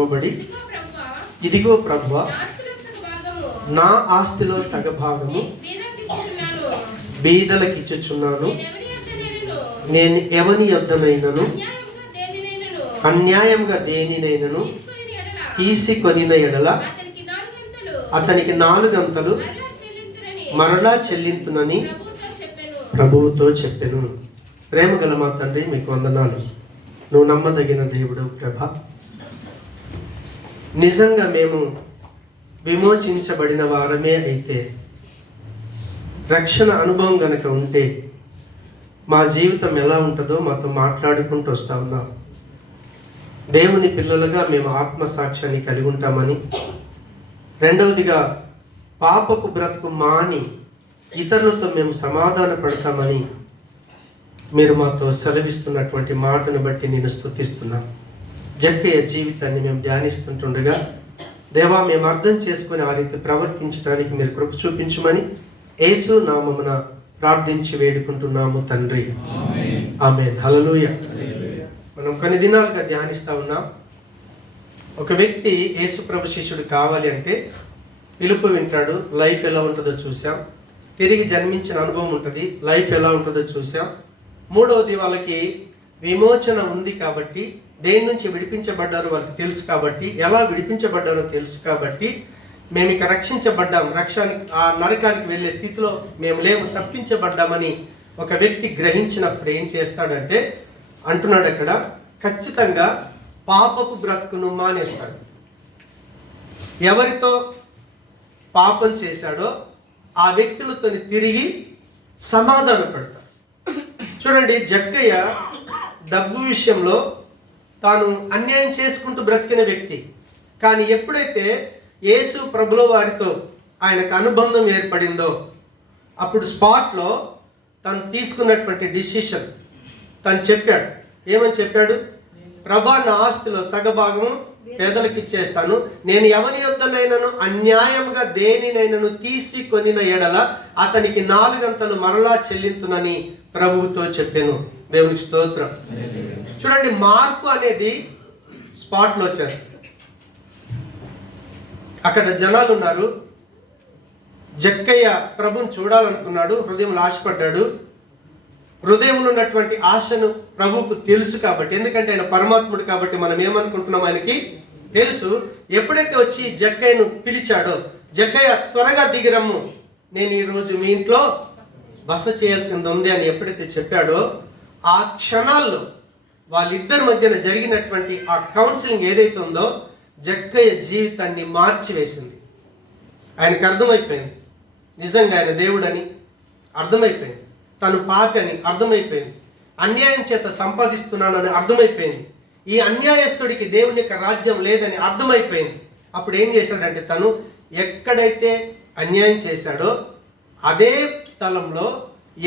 ఇవ్వబడి, ఇదిగో ప్రభువా, నా ఆస్తిలో సగభాగము బీదలకిచ్చుచున్నాను. నేను ఎవని యొద్దనైనను అన్యాయంగా దేనినైనను తీసుకొనిన ఎడల అతనికి 4 అంతలు మరలా చెల్లింతునని ప్రభువుతో చెప్పెను. ప్రేమ గల మా తండ్రి, మీకు వందనాలు. నువ్వు నమ్మదగిన దేవుడు ప్రభా. నిజంగా మేము విమోచించబడిన వారమే అయితే, రక్షణ అనుభవం కనుక ఉంటే మా జీవితం ఎలా ఉంటుందో మాతో మాట్లాడుకుంటూ వస్తా ఉన్నాం. దేవుని పిల్లలుగా మేము ఆత్మసాక్ష్యాన్ని కలిగి ఉంటామని, రెండవదిగా పాపపు బ్రతుకు మాని ఇతరులతో మేము సమాధాన పడతామని మీరు మాతో సెలవిస్తున్నటువంటి మాటను బట్టి నేను స్తుతిస్తున్నాం. జక్కయ్య జీవితాన్ని మేము ధ్యానిస్తుంటుండగా, దేవా, మేము అర్థం చేసుకుని ఆ రీతి ప్రవర్తించడానికి మీరు కృప చూపించమని యేసు నామమున ప్రార్థించి వేడుకుంటున్నాము తండ్రి. ఆమేన్. హల్లెలూయా. మనం కొన్ని దినాలుగా ధ్యానిస్తా ఉన్నాం. ఒక వ్యక్తి యేసు ప్రభు శిష్యుడు కావాలి అంటే పిలుపు వింటాడు, లైఫ్ ఎలా ఉంటుందో చూసాం. తిరిగి జన్మించిన అనుభవం ఉంటుంది, లైఫ్ ఎలా ఉంటుందో చూసాం. మూడవది, వాళ్ళకి విమోచన ఉంది కాబట్టి, దేని నుంచి విడిపించబడ్డారో వాళ్ళకి తెలుసు కాబట్టి, ఎలా విడిపించబడ్డారో తెలుసు కాబట్టి, మేము ఇక రక్షించబడ్డాం, ఆ నరకానికి వెళ్ళే స్థితిలో మేము లేము, తప్పించబడ్డామని ఒక వ్యక్తి గ్రహించినప్పుడు ఏం చేస్తాడంటే, అంటున్నాడు అక్కడ, ఖచ్చితంగా పాపపు బ్రతుకును మానేస్తాడు. ఎవరితో పాపం చేశాడో ఆ వ్యక్తులతో తిరిగి సమాధాన పడతాడు. చూడండి, జక్కయ్య డబ్బు విషయంలో తాను అన్యాయం చేసుకుంటూ బ్రతికిన వ్యక్తి. కానీ ఎప్పుడైతే యేసు ప్రభుల వారితో ఆయనకు అనుబంధం ఏర్పడిందో, అప్పుడు స్పాట్లో తను తీసుకున్నటువంటి డిసిషన్ తను చెప్పాడు. ఏమని చెప్పాడు? ప్రభా, నా ఆస్తిలో సగభాగము పేదలకు ఇచ్చేస్తాను. నేను ఎవని యొద్దనైనను అన్యాయంగా దేనినైనను తీసుకొనిన ఎడల అతనికి 4 అంతలు మరలా చెల్లింతునని ప్రభువుతో చెప్పాను. దేవునికి స్తోత్రం. చూడండి, మార్పు అనేది స్పాట్లో వచ్చారు. అక్కడ జనాలు ఉన్నారు. జక్కయ్య ప్రభుని చూడాలనుకున్నాడు, హృదయంలో ఆశపడ్డాడు. హృదయంలో ఉన్నటువంటి ఆశను ప్రభువుకు తెలుసు కాబట్టి, ఎందుకంటే ఆయన పరమాత్ముడు కాబట్టి మనం ఏమనుకుంటున్నాం ఆయనకి తెలుసు. ఎప్పుడైతే వచ్చి జక్కయ్యను పిలిచాడో, జక్కయ్య త్వరగా దిగిరమ్ము, నేను ఈరోజు మీ ఇంట్లో బస చేయాల్సింది ఉంది అని ఎప్పుడైతే చెప్పాడో, ఆ క్షణాల్లో వాళ్ళిద్దరి మధ్యన జరిగినటువంటి ఆ కౌన్సిలింగ్ ఏదైతే ఉందో జక్కయ్య జీవితాన్ని మార్చివేసింది. ఆయనకు అర్థమైపోయింది నిజంగా ఆయన దేవుడని, అర్థమైపోయింది తను పాపి అని అర్థమైపోయింది, అన్యాయం చేత సంపాదిస్తున్నానని అర్థమైపోయింది, ఈ అన్యాయస్తుడికి దేవుని యొక్క రాజ్యం లేదని అర్థమైపోయింది. అప్పుడు ఏం చేశాడంటే, తను ఎక్కడైతే అన్యాయం చేశాడో అదే స్థలంలో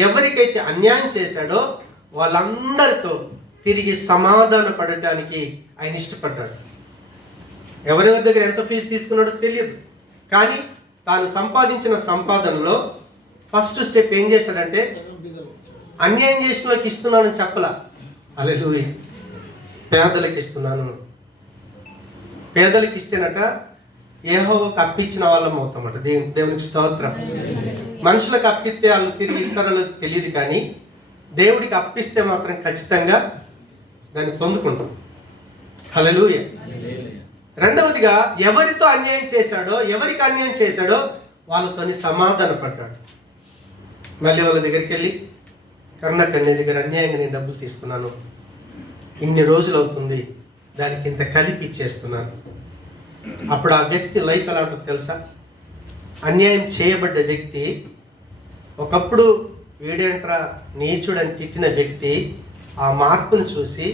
ఎవరికైతే అన్యాయం చేశాడో వాళ్ళందరితో తిరిగి సమాధాన పడటానికి ఆయన ఇష్టపడ్డాడు. ఎవరెవరి దగ్గర ఎంత ఫీజు తీసుకున్నాడో తెలియదు, కానీ తాను సంపాదించిన సంపాదనలో ఫస్ట్ స్టెప్ ఏం చేశాడంటే, అన్యాయం చేసిన వాళ్ళకి ఇస్తున్నానని చెప్పలా, హల్లెలూయా, పేదలకు ఇస్తున్నాను. పేదలకు ఇస్తేనట యెహోవాకు అప్పించిన వాళ్ళం అవుతామట. దేవునికి స్తోత్రం. మనుషులకు అప్పిస్తే వాళ్ళు తిరిగి ఇతరులకు తెలియదు, కానీ దేవుడికి అప్పిస్తే మాత్రం ఖచ్చితంగా దాన్ని పొందుకుంటాం. హల్లెలూయా. రెండవదిగా, ఎవరితో అన్యాయం చేశాడో, ఎవరికి అన్యాయం చేశాడో వాళ్ళతోని సమాధాన పడ్డాడు. మళ్ళీ వాళ్ళ దగ్గరికి వెళ్ళి, కర్ణకన్య దగ్గర అన్యాయంగా నేను డబ్బులు తీసుకున్నాను, ఇన్ని రోజులు అవుతుంది, దానికి ఇంత కలిపి ఇచ్చేస్తున్నాను. అప్పుడు ఆ వ్యక్తి లైఫ్ ఎలా ఉంటుందో తెలుసా? అన్యాయం చేయబడ్డ వ్యక్తి, ఒకప్పుడు వీడేంట్రా నీచుడని తిట్టిన వ్యక్తి, ఆ మార్పును చూసి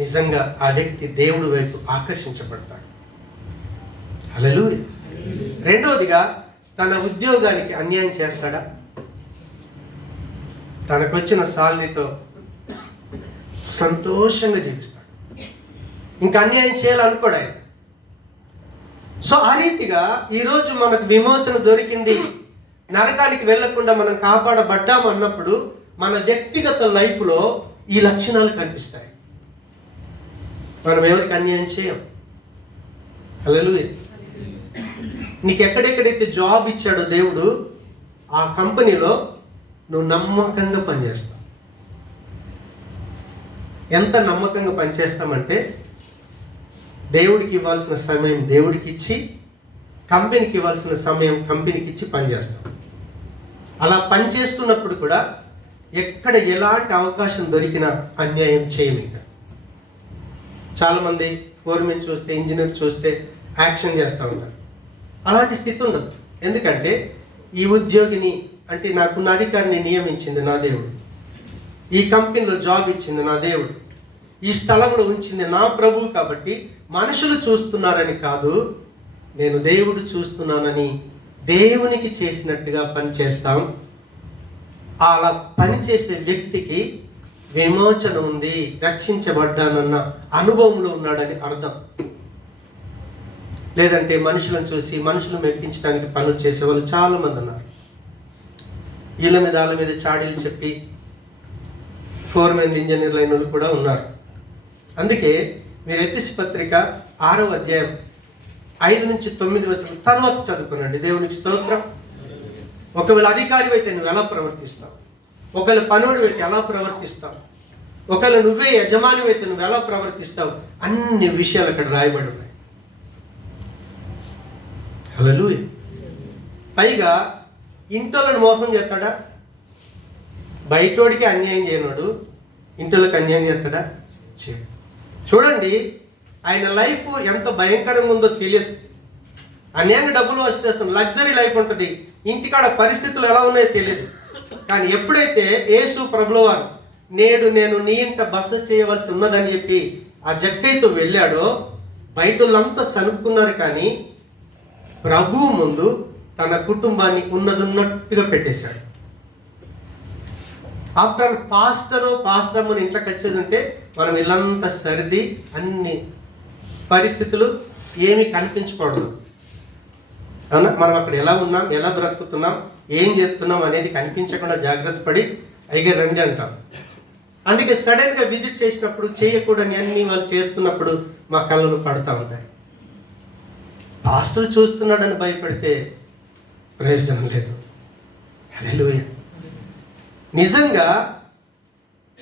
నిజంగా ఆ వ్యక్తి దేవుడి వైపు ఆకర్షించబడతాడు. హల్లెలూయా. రెండవదిగా, తన ఉద్యోగానికి అన్యాయం చేస్తాడా? తనకొచ్చిన సాలరీతో సంతోషంగా జీవిస్తాడు, ఇంకా అన్యాయం చేయాలనుకోడు ఆయన. సో ఆ రీతిగా ఈరోజు మనకు విమోచన దొరికింది, నరకానికి వెళ్లకుండా మనం కాపాడబడ్డాము అన్నప్పుడు మన వ్యక్తిగత లైఫ్లో ఈ లక్షణాలు కనిపిస్తాయి. మనం ఎవరికి అన్యాయం చేయం, హల్లెలూయా. నీకు ఎక్కడెక్కడైతే జాబ్ ఇచ్చాడో దేవుడు, ఆ కంపెనీలో నువ్వు నమ్మకంగా పనిచేస్తావు. ఎంత నమ్మకంగా పనిచేస్తామంటే, దేవుడికి ఇవ్వాల్సిన సమయం దేవుడికి ఇచ్చి, కంపెనీకి ఇవ్వాల్సిన సమయం కంపెనీకి ఇచ్చి పనిచేస్తాం. అలా పనిచేస్తున్నప్పుడు కూడా ఎక్కడ ఎలాంటి అవకాశం దొరికినా అన్యాయం చేయము. ఇంకా చాలామంది ఫోర్మెన్ చూస్తే, ఇంజనీర్ చూస్తే యాక్షన్ చేస్తూ ఉంటారు. అలాంటి స్థితి ఉండదు. ఎందుకంటే ఈ ఉద్యోగిని, అంటే నాకున్న అధికారిని నియమించింది నా దేవుడు, ఈ కంపెనీలో జాబ్ ఇచ్చింది నా దేవుడు, ఈ స్థలంలో ఉంచింది నా ప్రభువు. కాబట్టి మనుషులు చూస్తున్నారని కాదు, నేను దేవుడు చూస్తున్నానని దేవునికి చేసినట్టుగా పనిచేస్తాం. అలా పనిచేసే వ్యక్తికి విమోచన ఉంది, రక్షించబడ్డానన్న అనుభవంలో ఉన్నాడని అర్థం. లేదంటే మనుషులను చూసి మనుషులు మెప్పించడానికి పనులు చేసేవాళ్ళు చాలామంది ఉన్నారు. వీళ్ళ మీద వాళ్ళ మీద చాడీలు చెప్పి ఫోర్మెన్ ఇంజనీర్లు అయిన వాళ్ళు కూడా ఉన్నారు. అందుకే మీరు ఎఫెసీ పత్రిక 6వ అధ్యాయం 5 నుంచి 9 వచనం తర్వాత చదువుకోనండి. దేవునికి స్తోత్రం. ఒకవేళ అధికారి అయితే నువ్వు ఎలా ప్రవర్తిస్తావు, ఒకవేళ పనుడు అయితే ఎలా ప్రవర్తిస్తావు, ఒకవేళ నువ్వే యజమాని అయితే నువ్వు ఎలా ప్రవర్తిస్తావు, అన్ని విషయాలు అక్కడ రాయబడి ఉన్నాయి. హల్లెలూయా. పైగా ఇంటోళ్ళని మోసం చేస్తాడా? బయటోడికి అన్యాయం చేయనోడు ఇంటోళ్ళకి అన్యాయం చేస్తాడా? చేయడు. చూడండి, ఆయన లైఫ్ ఎంత భయంకరంగా ఉందో తెలియదు. అన్యాయంగా డబ్బులు వచ్చేస్తుంది, లగ్జరీ లైఫ్ ఉంటుంది, ఇంటికాడ పరిస్థితులు ఎలా ఉన్నాయో తెలియదు. కానీ ఎప్పుడైతే యేసు ప్రభుల వారు నేడు నేను నీ ఇంట బస చేయవలసి ఉన్నదని చెప్పి ఆ జక్కయ్యతో వెళ్ళాడో, బయట వాళ్ళంతా సనుక్కున్నారు. కానీ ప్రభువు ముందు తన కుటుంబాన్ని ఉన్నట్టుగా పెట్టేశాడు. ఆఫ్టర్ ఆల్ పాస్టర్ మన ఇంట్లోకి వచ్చేది ఉంటే మనం ఇల్లంతా సర్ది అన్ని పరిస్థితులు ఏమీ కనిపించకూడదు. అవునా? మనం అక్కడ ఎలా ఉన్నాం, ఎలా బ్రతుకుతున్నాం, ఏం చేస్తున్నాం అనేది కనిపించకుండా జాగ్రత్త పడి అయ్యగారు రండి అంటాం. అందుకే సడన్గా విజిట్ చేసినప్పుడు చేయకూడని అన్ని వాళ్ళు చేస్తున్నప్పుడు మా కళ్ళను పడుతూ ఉంటాయి. పాస్టర్ చూస్తున్నాడని భయపడితే ప్రయోజనం లేదు. హల్లెలూయా. నిజంగా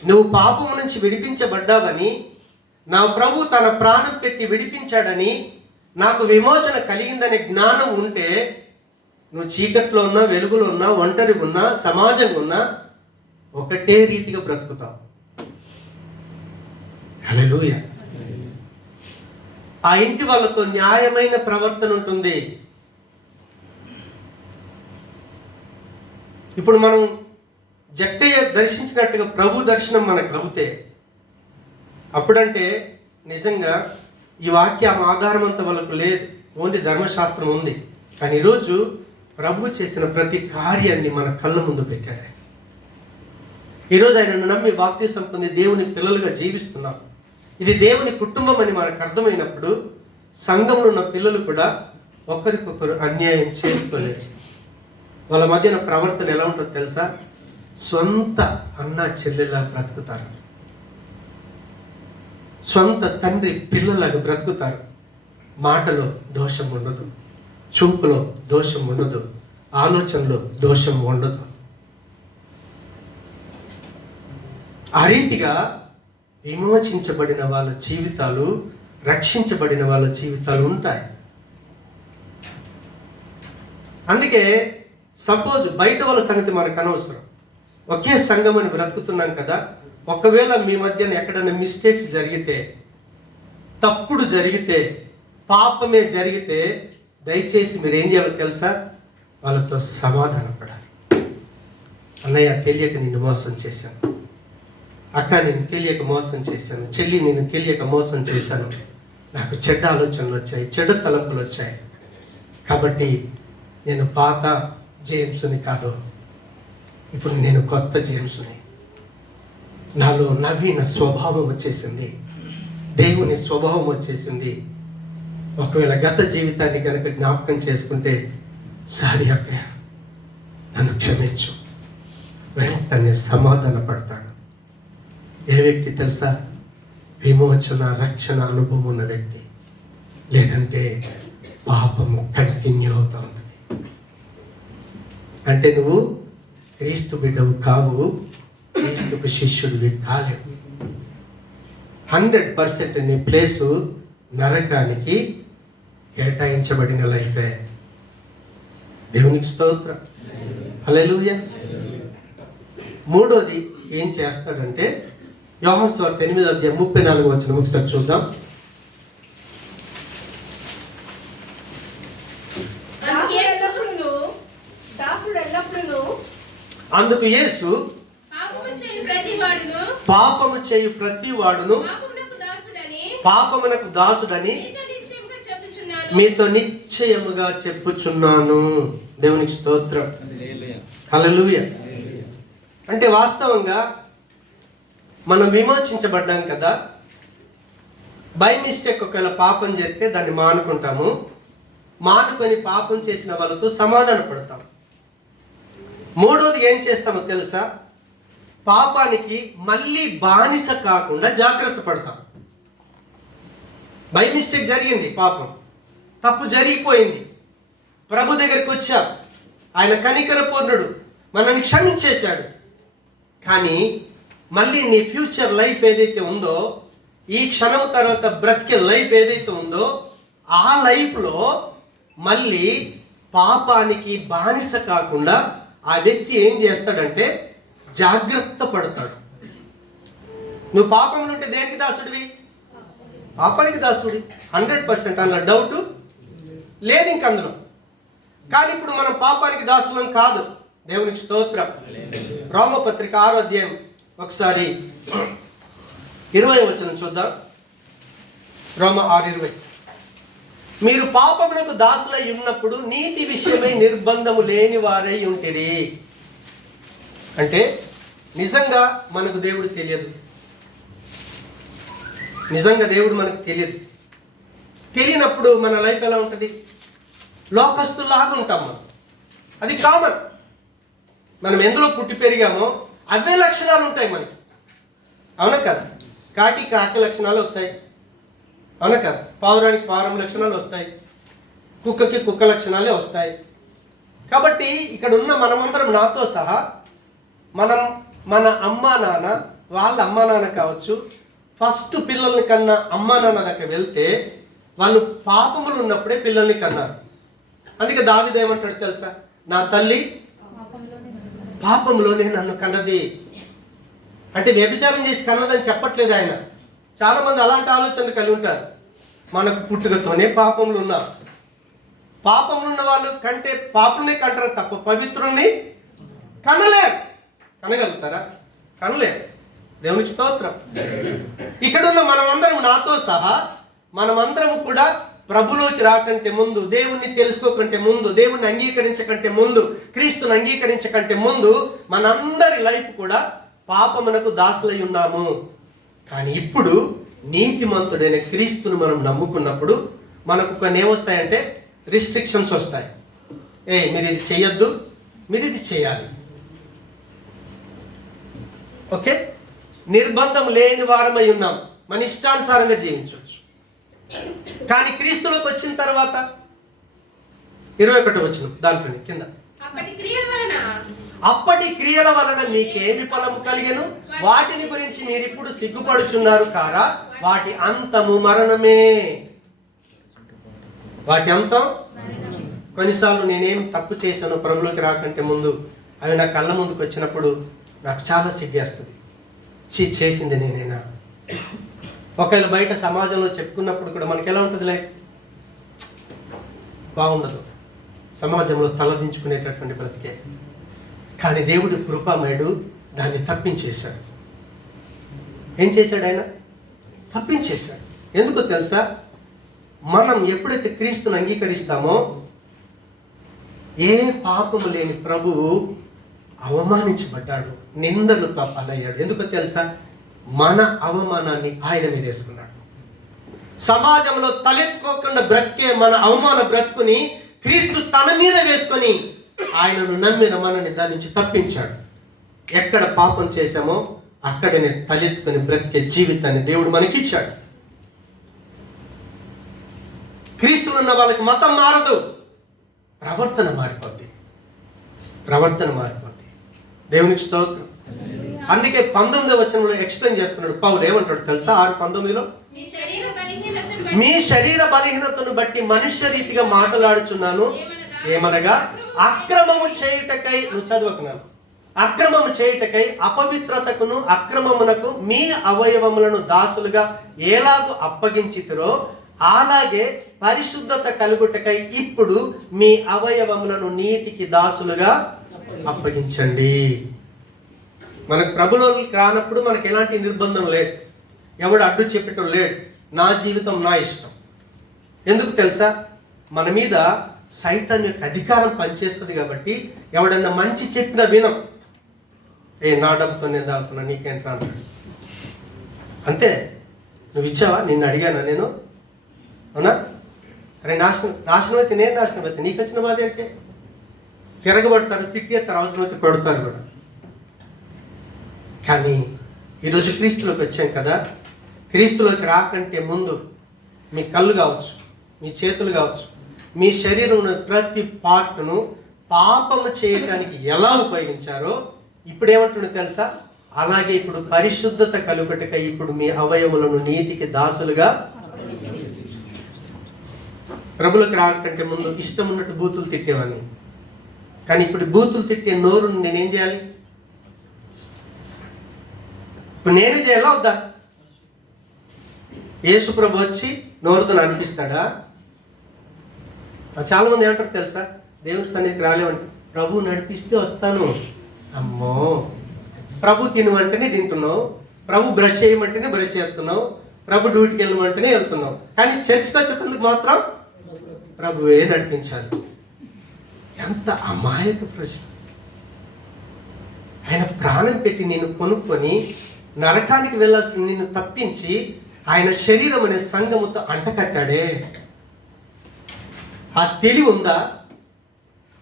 నువ్వు పాపము నుంచి విడిపించబడ్డావని, నా ప్రభు తన ప్రాణం పెట్టి విడిపించాడని, నాకు విమోచన కలిగిందనే జ్ఞానం ఉంటే, నువ్వు చీకట్లో ఉన్నా, వెలుగులో ఉన్నా, ఒంటరి ఉన్నా, సమాజంగా ఉన్నా ఒకటే రీతిగా బ్రతుకుతావు. హల్లెలూయా. ఆ ఇంటి వాళ్ళతో న్యాయమైన ప్రవర్తన ఉంటుంది. ఇప్పుడు మనం జక్కయ్య దర్శించినట్టుగా ప్రభు దర్శనం మనకు అవుతే, అప్పుడంటే నిజంగా ఈ వాక్యం ఆధారం అంతా వాళ్ళకు లేదు, ఓన్లీ ధర్మశాస్త్రం ఉంది. కానీ ఈరోజు ప్రభు చేసిన ప్రతి కార్యాన్ని మన కళ్ళ ముందు పెట్టాడు. ఈరోజు ఆయనను నమ్మి బాప్తిసం పొంది దేవుని పిల్లలుగా జీవిస్తున్నాం. ఇది దేవుని కుటుంబం అని మనకు అర్థమైనప్పుడు సంఘంలో ఉన్న పిల్లలు కూడా ఒకరికొకరు అన్యాయం చేసుకోలేరు. వాళ్ళ మధ్యన ప్రవర్తన ఎలా ఉంటుందో తెలుసా? సొంత అన్న చెల్లెలా బ్రతుకుతారు, సొంత తండ్రి పిల్లలాగా బ్రతుకుతారు. మాటలో దోషం ఉండదు, చూపులో దోషం ఉండదు, ఆలోచనలో దోషం ఉండదు. ఆ రీతిగా విమోచించబడిన వాళ్ళ జీవితాలు, రక్షించబడిన వాళ్ళ జీవితాలు ఉంటాయి. అందుకే సపోజ్ బయట వాళ్ళ సంగతి మనకు అనవసరం, ఒకే సంఘం అని బ్రతుకుతున్నాం కదా. ఒకవేళ మీ మధ్యన ఎక్కడైనా మిస్టేక్స్ జరిగితే, తప్పుడు జరిగితే, పాపమే జరిగితే, దయచేసి మీరు ఏం చేయాలో తెలుసా? వాళ్ళతో సమాధాన పడాలి. అన్నయ్య, తెలియక నిన్ను మోసం చేశాను, అక్క నేను తెలియక మోసం చేశాను, చెల్లి నేను తెలియక మోసం చేశాను, నాకు చెడ్డ ఆలోచనలు వచ్చాయి, చెడ్డ తలంపులు వచ్చాయి, కాబట్టి నేను పాత జేమ్స్ని కాదు, ఇప్పుడు నేను కొత్త జేమ్స్ని. నాలో నవీన స్వభావం వచ్చేసింది, దేవుని స్వభావం వచ్చేసింది. ఒకవేళ గత జీవితాన్ని కనుక జ్ఞాపకం చేసుకుంటే, సారీ అక్కయ్య, నన్ను క్షమించు, వెంటనే సమాధాన పడతాడు. ఏ వ్యక్తి తెలుసా? విమోచన, రక్షణ అనుభవం ఉన్న వ్యక్తి. లేదంటే పాపము కంటిన్యూ అవుతూ ఉంటుంది. అంటే నువ్వు క్రీస్తు బిడ్డవు కావు, క్రీస్తుకు శిష్యుడివి కాలేవు. 100% నీ ప్లేసు నరకానికి కేటాయించబడిన లైఫే. దేవునికి స్తోత్రం, హల్లెలూయా. మూడోది ఏం చేస్తాడంటే యోహాను సువార్త 8:34 ఒకసారి చూద్దాం. అందుకు యేసు పాపము చేయు ప్రతి వాడును పాపమునకు దాసుడని మీతో నిశ్చయముగా చెప్పుచున్నాను. దేవునికి స్తోత్రం, హల్లెలూయా. అంటే వాస్తవంగా మనం విమోచించబడ్డాం కదా, బై మిస్టేక్ ఒకవేళ పాపం చేస్తే దాన్ని మానుకుంటాము, మానుకొని పాపం చేసిన వాళ్ళతో సమాధాన పడతాం. మూడోది ఏం చేస్తామో తెలుసా? పాపానికి మళ్ళీ బానిస కాకుండా జాగ్రత్త పడతాం. బై మిస్టేక్ జరిగింది, పాపం తప్పు జరిగిపోయింది, ప్రభు దగ్గరికి వచ్చాం, ఆయన కనికర పూర్ణుడు, మనల్ని క్షమించేశాడు. కానీ మళ్ళీ నీ ఫ్యూచర్ లైఫ్ ఏదైతే ఉందో, ఈ క్షణం తర్వాత బ్రతికే లైఫ్ ఏదైతే ఉందో, ఆ లైఫ్లో మళ్ళీ పాపానికి బానిస కాకుండా ఆ వ్యక్తి ఏం చేస్తాడంటే జాగ్రత్త పడతాడు. నువ్వు పాపంలో ఉంటే దేనికి దాసుడివి? పాపానికి దాసుడి, 100%. అందులో డౌట్ లేదు ఇంక అందులో. కానీ ఇప్పుడు మనం పాపానికి దాసులం కాదు. దేవునికి స్తోత్రం. రోమపత్రిక 6వ అధ్యాయం ఒకసారి 20 చూద్దాం. రోమ 6:20. మీరు పాపమునకు దాసులై ఉన్నప్పుడు నీతి విషయమై నిర్బంధము లేని వారై ఉంటిరి. అంటే నిజంగా మనకు దేవుడు తెలియదు, నిజంగా దేవుడు మనకు తెలియదు. తెలియనప్పుడు మన లైఫ్ ఎలా ఉంటుంది? లోకస్తులాగా ఉంటాం మనం. అది కామన్. మనం ఎందులో పుట్టి పెరిగామో అవే లక్షణాలు ఉంటాయి మనకి, అవునా కదా? కాకి లక్షణాలు వస్తాయి, అవునా కదా? పావురానికి పావురం లక్షణాలు వస్తాయి, కుక్కకి కుక్క లక్షణాలే వస్తాయి. కాబట్టి ఇక్కడ ఉన్న మనమందరం, నాతో సహా, మన అమ్మా నాన్న, వాళ్ళ అమ్మా నాన్న కావచ్చు, ఫస్ట్ పిల్లల్ని కన్నా అమ్మా నాన్న దగ్గర వెళ్తే వాళ్ళు పాపములు ఉన్నప్పుడే పిల్లల్ని కన్నారు. అందుకే దావీదు ఏమంటాడు తెలుసా? నా తల్లి పాపంలోనే నన్ను కన్నది. అంటే వ్యభిచారం చేసి కన్నదని చెప్పట్లేదు ఆయన. చాలామంది అలాంటి ఆలోచనలు కలిగి ఉంటారు. మనకు పుట్టుకతోనే పాపములు ఉన్నారు. పాపములు ఉన్న వాళ్ళు కంటే పాపుల్ని కంటారు తప్ప పవిత్రుల్ని కనలేరు. కనగలుగుతారా? కనలేరు. దేవునికి స్తోత్రం. ఇక్కడున్న మనమందరం, నాతో సహా మనమందరము కూడా ప్రభులోకి రాకంటే ముందు, దేవుణ్ణి తెలుసుకోకంటే ముందు, దేవుణ్ణి అంగీకరించకంటే ముందు, క్రీస్తుని అంగీకరించకంటే ముందు మనందరి లైఫ్ కూడా పాపమునకు దాసులై ఉన్నాము. కానీ ఇప్పుడు నీతిమంతుడైన క్రీస్తును మనం నమ్ముకున్నప్పుడు మనకు కొన్ని ఏమొస్తాయంటే రిస్ట్రిక్షన్స్ వస్తాయి. మీరు ఇది చేయొద్దు, మీరు ఇది చేయాలి. ఓకే, నిర్బంధం లేని వారమై ఉన్నాం, మన ఇష్టానుసారంగా జీవించవచ్చు. కానీ క్రీస్తులోకి వచ్చిన తర్వాత 21 దాంట్లోని కింద, అప్పటి క్రియల వలన మీకేమి ఫలము కలిగెను? వాటిని గురించి మీరిప్పుడు సిగ్గుపడుచున్నారు కారా? వాటి అంతము మరణమే. వాటి అంతం. కొన్నిసార్లు నేనేం తప్పు చేశాను ప్రభులోకి రాకంటే ముందు, అవి నా కళ్ళ ముందుకు వచ్చినప్పుడు నాకు చాలా సిగ్గేస్తుంది. చేసింది నేనేనా? ఒకవేళ బయట సమాజంలో చెప్పుకున్నప్పుడు కూడా మనకి ఎలా ఉంటుందిలే, బాగుండదు. సమాజంలో తలదించుకునేటటువంటి బ్రతికే. కానీ దేవుడు కృపామయుడు, దాన్ని తప్పించేశాడు. ఏం చేశాడు ఆయన? తప్పించేశాడు. ఎందుకో తెలుసా? మనం ఎప్పుడైతే క్రీస్తుని అంగీకరిస్తామో, ఏ పాపము లేని ప్రభువు అవమానించబడ్డాడు, నిందలతో పాలయ్యాడు. ఎందుకో తెలుసా? మన అవమానాన్ని ఆయన మీద వేసుకున్నాడు. సమాజంలో తలెత్తుకోకుండా బ్రతికే మన అవమాన బ్రతుకుని క్రీస్తు తన మీద వేసుకొని ఆయనను నమ్మిన మనని దాని నుంచి తప్పించాడు. ఎక్కడ పాపం చేశామో అక్కడనే తలెత్తుకొని బ్రతికే జీవితాన్ని దేవుడు మనకిచ్చాడు. ఉన్న వాళ్ళకి మతం మారదు, ప్రవర్తన మారిపోద్ది. దేవునికి స్తోత్రం. అందుకే 19వ వచనంలో ఎక్స్ప్లెయిన్ చేస్తున్నాడు పౌలు. ఏమంటాడు తెలుసా? 6:19లో, మీ శరీర బలహీనతను బట్టి మనుష్య రీతిగా మాట్లాడుచున్నాను. ఏమనగా అక్రమము చేయుటకై, నువ్వు చదువుకున్నాను, అక్రమము చేయుటకై అపవిత్రతకును అక్రమమునకు మీ అవయవములను దాసులుగా ఎలాగూ అప్పగించితిరో అలాగే పరిశుద్ధత కలుగుటకై ఇప్పుడు మీ అవయవములను నీతికి దాసులుగా అప్పగించండి. మనకు ప్రభులోకి రానప్పుడు మనకు ఎలాంటి నిర్బంధం లేదు, ఎవడు అడ్డు చెప్పటం లేడు. నా జీవితం నా ఇష్టం. ఎందుకు తెలుసా? మన మీద సైతాన్ యొక్క అధికారం పనిచేస్తుంది కాబట్టి ఎవడన్నా మంచి చెప్పినా వినం. నా డబ్బుతో నేను తాగుతున్నా, నీకేంట్రా అంటాడు. అంతే. నువ్వు ఇచ్చావా? నిన్ను అడిగానా నేను? అవునా? అరే నాశనం అయితే నేను నాశనం అయితే నీకు వచ్చిన బాధ అంటే తిరగబడతారు, తిట్టేస్తారు, అవసరమైతే కొడతారు కూడా. కానీ ఈరోజు క్రీస్తులోకి వచ్చాం కదా. క్రీస్తులోకి రాకంటే ముందు మీ కళ్ళు కావచ్చు, మీ చేతులు కావచ్చు, మీ శరీరంలో ప్రతి పార్ట్ను పాపము చేయటానికి ఎలా ఉపయోగించారో ఇప్పుడు ఏమంటుండో తెలుసా? అలాగే ఇప్పుడు పరిశుద్ధత కలుగుటక ఇప్పుడు మీ అవయములను నీతికి దాసులుగా. ప్రభులకు రాకంటే ముందు ఇష్టం ఉన్నట్టు బూతులు తిట్టేవాడిని. కానీ ఇప్పుడు బూతులు తిట్టే నోరుని నేనేం చేయాలి? ఇప్పుడు నేనే చేయాలా వద్దా? యేసు ప్రభు వచ్చి నోరుతో అనిపిస్తాడా? చాలా మంది ఏమంటారు తెలుసా? దేవుని సన్నిధికి రాలేమంటే ప్రభు నడిపిస్తే వస్తాను. అమ్మో, ప్రభు తినమంటేనే తింటున్నావు, ప్రభు బ్రష్ చేయమంటేనే బ్రష్ చేస్తున్నావు, ప్రభు డ్యూటీకి వెళ్ళమంటేనే వెళ్తున్నావు. కానీ చర్చికి వచ్చేందుకు మాత్రం ప్రభువే నడిపించాలి. ఎంత అమాయక ప్రజలు. ఆయన ప్రాణం పెట్టి నిన్ను కొనుక్కొని నరకానికి వెళ్ళాల్సిన నిన్ను తప్పించి ఆయన శరీరం అనే సంఘముతో అంటకట్టాడే. ఆ తెలివి ఉందా?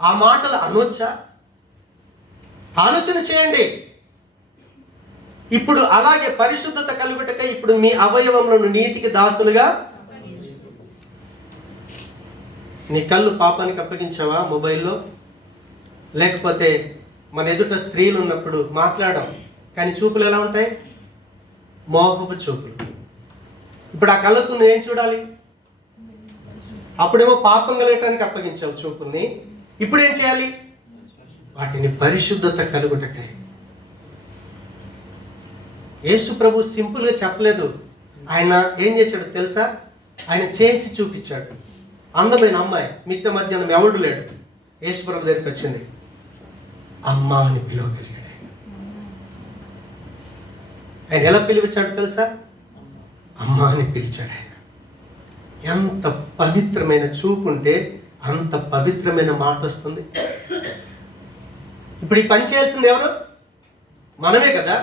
ఆ మాటలు అనొచ్చా? ఆలోచన చేయండి. ఇప్పుడు అలాగే పరిశుద్ధత కలుగుటక ఇప్పుడు మీ అవయవములను నీతికి దాసులుగా. నీ కళ్ళు పాపానికి అప్పగించావా మొబైల్లో? లేకపోతే మన ఎదుట స్త్రీలు ఉన్నప్పుడు మాట్లాడడం, కానీ చూపులు ఎలా ఉంటాయి? మోహపు చూపులు. ఇప్పుడు ఆ కళ్ళకు నువ్వేం చూడాలి? అప్పుడేమో పాపం కలగటానికి అప్పగించావు చూపుల్ని, ఇప్పుడు ఏం చేయాలి? వాటిని పరిశుద్ధత కలుగుటకై. యేసు ప్రభు సింపుల్గా చెప్పలేదు. ఆయన ఏం చేశాడు తెలుసా? ఆయన చేసి చూపించాడు. అందమైన అమ్మాయి మిట్ట మధ్యాహ్నం ఎవడు లేడు, యేసు ప్రభు దగ్గరికి వచ్చింది. అమ్మ అని పిలవగలిగాడు. ఆయన ఎలా పిలిపించాడు తెలుసా? అమ్మ అని పిలిచాడు ఆయన. ఎంత పవిత్రమైన చూపు ఉంటే అంత పవిత్రమైన మాట వస్తుంది. ఇప్పుడు ఈ పని చేయాల్సింది ఎవరు? మనమే కదా.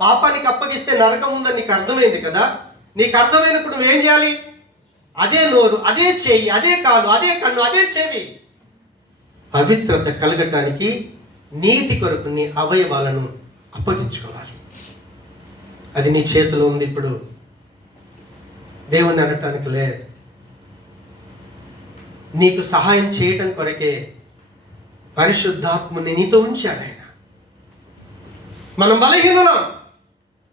పాపానికి అప్పగిస్తే నరకం ఉందని నీకు అర్థమైంది కదా. నీకు అర్థమైనప్పుడు నువ్వేం చేయాలి? అదే నోరు, అదే చెయ్యి, అదే కాలు, అదే కన్ను, అదే చెవి పవిత్రత కలగటానికి నీతి కొరకు నీ అవయవాలను అప్పగించుకోవాలి. అది నీ చేతిలో ఉంది. ఇప్పుడు దేవుని అనటానికి లేదు, నీకు సహాయం చేయటం కొరకే పరిశుద్ధాత్మని నీతో ఉంచాడు ఆయన. మనం బలహీనులం,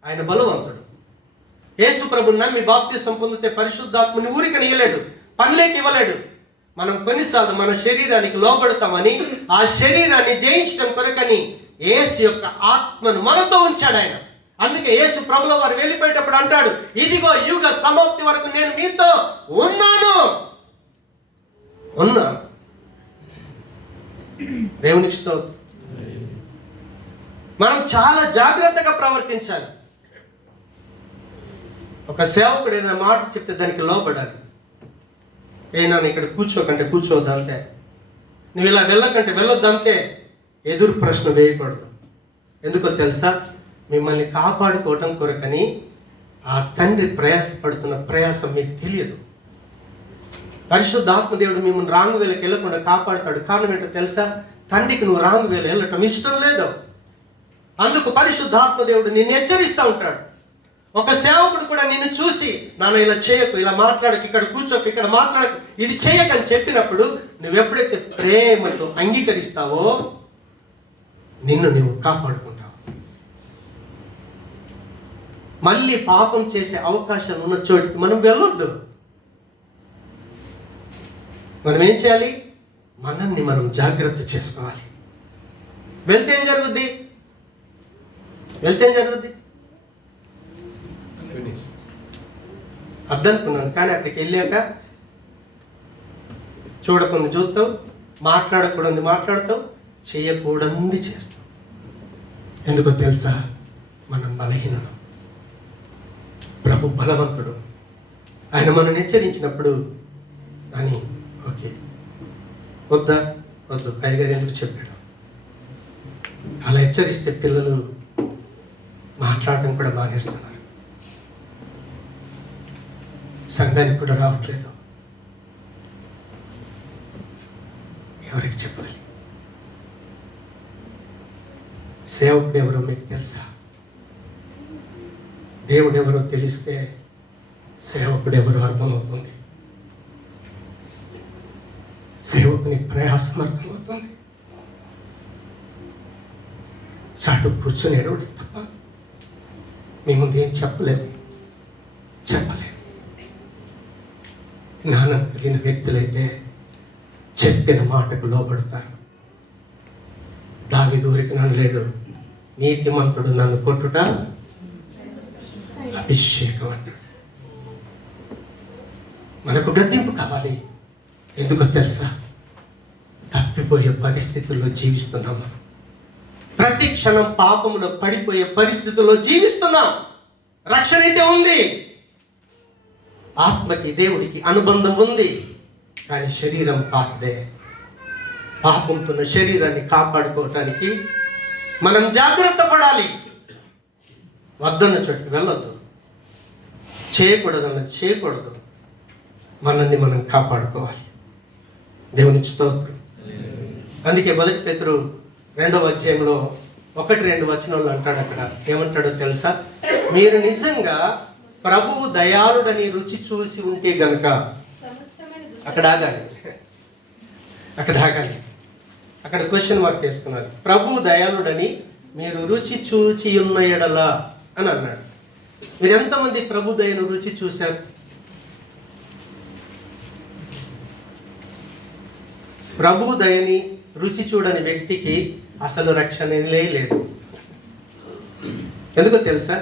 ఆయన బలవంతుడు. యేసు ప్రభుని నమ్మి బాప్తిసం పొందితే పరిశుద్ధాత్మని ఊరికని ఇవ్వలేడు, పనిలోకి ఇవ్వలేడు. మనం కొన్నిసార్లు మన శరీరానికి లోబడతామని, ఆ శరీరాన్ని జయించడం కొరకని యేసు యొక్క ఆత్మను మనతో ఉంచాడు ఆయన. అందుకే యేసు ప్రభుల వారు వెళ్ళిపోయేటప్పుడు అంటాడు, ఇదిగో యుగ సమాప్తి వరకు నేను మీతో ఉన్నాను. దేవునికి స్తోత్రం. మనం చాలా జాగ్రత్తగా ప్రవర్తించాలి. ఒక సేవకుడు ఏదైనా మాట చెప్తే దానికి లోబడాలి. నన్ను ఇక్కడ కూర్చోకంటే కూర్చోవద్దు అంతే, నువ్వు ఇలా వెళ్ళకంటే వెళ్ళొద్దు అంతే. ఎదురు ప్రశ్న వేయకూడదు. ఎందుకో తెలుసా? మిమ్మల్ని కాపాడుకోవటం కొరకని ఆ తండ్రి ప్రయాసపడుతున్న ప్రయాసం మీకు తెలియదు. పరిశుద్ధాత్మదేవుడు మిమ్మల్ని రాంగ్ వేలకు వెళ్ళకుండా కాపాడుతాడు. కారణం ఏంటో తెలుసా? తండ్రికి నువ్వు రాంగ్ వేలు వెళ్ళటం ఇష్టం లేదు. అందుకు పరిశుద్ధాత్మదేవుడు నిన్ను హెచ్చరిస్తూ ఉంటాడు. ఒక సేవకుడు కూడా నిన్ను చూసి నాన్న ఇలా చేయకు, ఇలా మాట్లాడకు, ఇక్కడ కూర్చోకు, ఇక్కడ మాట్లాడకు, ఇది చేయకని చెప్పినప్పుడు నువ్వు ఎప్పుడైతే ప్రేమతో అంగీకరిస్తావో నిన్ను నువ్వు కాపాడుకుంటావు. మళ్ళీ పాపం చేసే అవకాశం ఉన్న చోటికి మనం వెళ్ళొద్దు. మనం ఏం చేయాలి? మనల్ని మనం జాగ్రత్త చేసుకోవాలి. వెళ్తే ఏం జరుగుద్ది? అద్దనుకున్నాను, కానీ అక్కడికి వెళ్ళాక చూడకుండా చూస్తావు, మాట్లాడకూడదు మాట్లాడతావు, చేయకూడదు చేస్తావు. ఎందుకో తెలుసా? మనం బలహీనం, ప్రభు బలవంతుడు. ఆయన మనం హెచ్చరించినప్పుడు అని ఓకే వద్దు అయ్యగారు ఎందుకు చెప్పాడు. అలా హెచ్చరిస్తే పిల్లలు మాట్లాడటం కూడా మానేస్తున్నారు, సంఘానికి కూడా రావట్లేదు. ఎవరికి చెప్పాలి? సేవకుడు ఎవరో మీకు తెలుసా? దేవుడు ఎవరో తెలిస్తే సేవకుడు ఎవరో అర్థమవుతుంది, సేవకుని ప్రయాసం అర్థమవుతుంది. చాటు కూర్చొని ఏడవడం తప్ప మీ ముందు ఏం చెప్పలేము. జ్ఞానం కలిగిన వ్యక్తులైతే చెప్పిన మాటకు లోబడతారు. దావీదు ఊరికి నన్ను లేడు, నీతిమంతుడు నన్ను కొట్టుట అభిషేకం అంటాడు. మనకు గద్దింపు కావాలి. ఎందుకో తెలుసా? తప్పిపోయే పరిస్థితుల్లో జీవిస్తున్నాం. ప్రతి క్షణం పాపంలో పడిపోయే పరిస్థితుల్లో జీవిస్తున్నాం. రక్షణ అయితే ఉంది, ఆత్మకి దేవుడికి అనుబంధం ఉంది, కానీ శరీరం పాతదే. పాపంతో శరీరాన్ని కాపాడుకోవటానికి మనం జాగ్రత్త పడాలి. వద్దన్న చోటికి వెళ్ళొద్దు, చేయకూడదు అన్నది చేయకూడదు. మనల్ని మనం కాపాడుకోవాలి. దేవునికి స్తోత్రం. అందుకే 1 పేతురు 2వ అధ్యాయంలో 1-2 వచనాలు అంటాడు. అక్కడ ఏమంటాడో తెలుసా? మీరు నిజంగా ప్రభువు దయాళుడని రుచి చూసి ఉంటే గనుక, అక్కడ ఆగాలి. అక్కడ క్వశ్చన్ మార్క్ వేసుకున్నారు. ప్రభువు దయాళుడని మీరు రుచి చూచి ఉన్న ఎడలా అని అన్నాడు. మీరు ఎంతమంది ప్రభు దయను రుచి చూశారు? ప్రభు దయని రుచి చూడని వ్యక్తికి అసలు రక్షణే లేదు. ఎందుకో తెలుసా?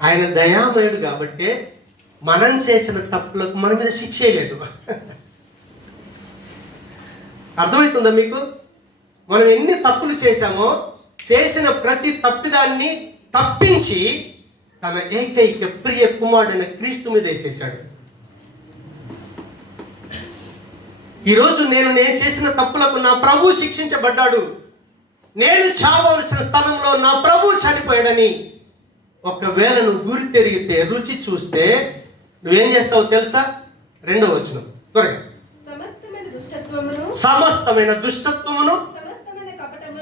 ఆయన దయామయుడు కాబట్టే మనం చేసిన తప్పులకు మన మీద శిక్షే లేదు. అర్థమవుతుందా మీకు? మనం ఎన్ని తప్పులు చేశామో, చేసిన ప్రతి తప్పిదాన్ని తప్పించి తన ఏకైక ప్రియ కుమారుడైన క్రీస్తు మీద వేసేసాడు. ఈరోజు నేను చేసిన తప్పులకు నా ప్రభు శిక్షించబడ్డాడు, నేను చావలసిన స్థలంలో నా ప్రభు చనిపోయాడని ఒకవేళ నువ్వు గురి తిరిగితే, రుచి చూస్తే నువ్వేం చేస్తావు తెలుసా? 2వ వచనం త్వరగా. సమస్తమైన దుష్టత్వమును,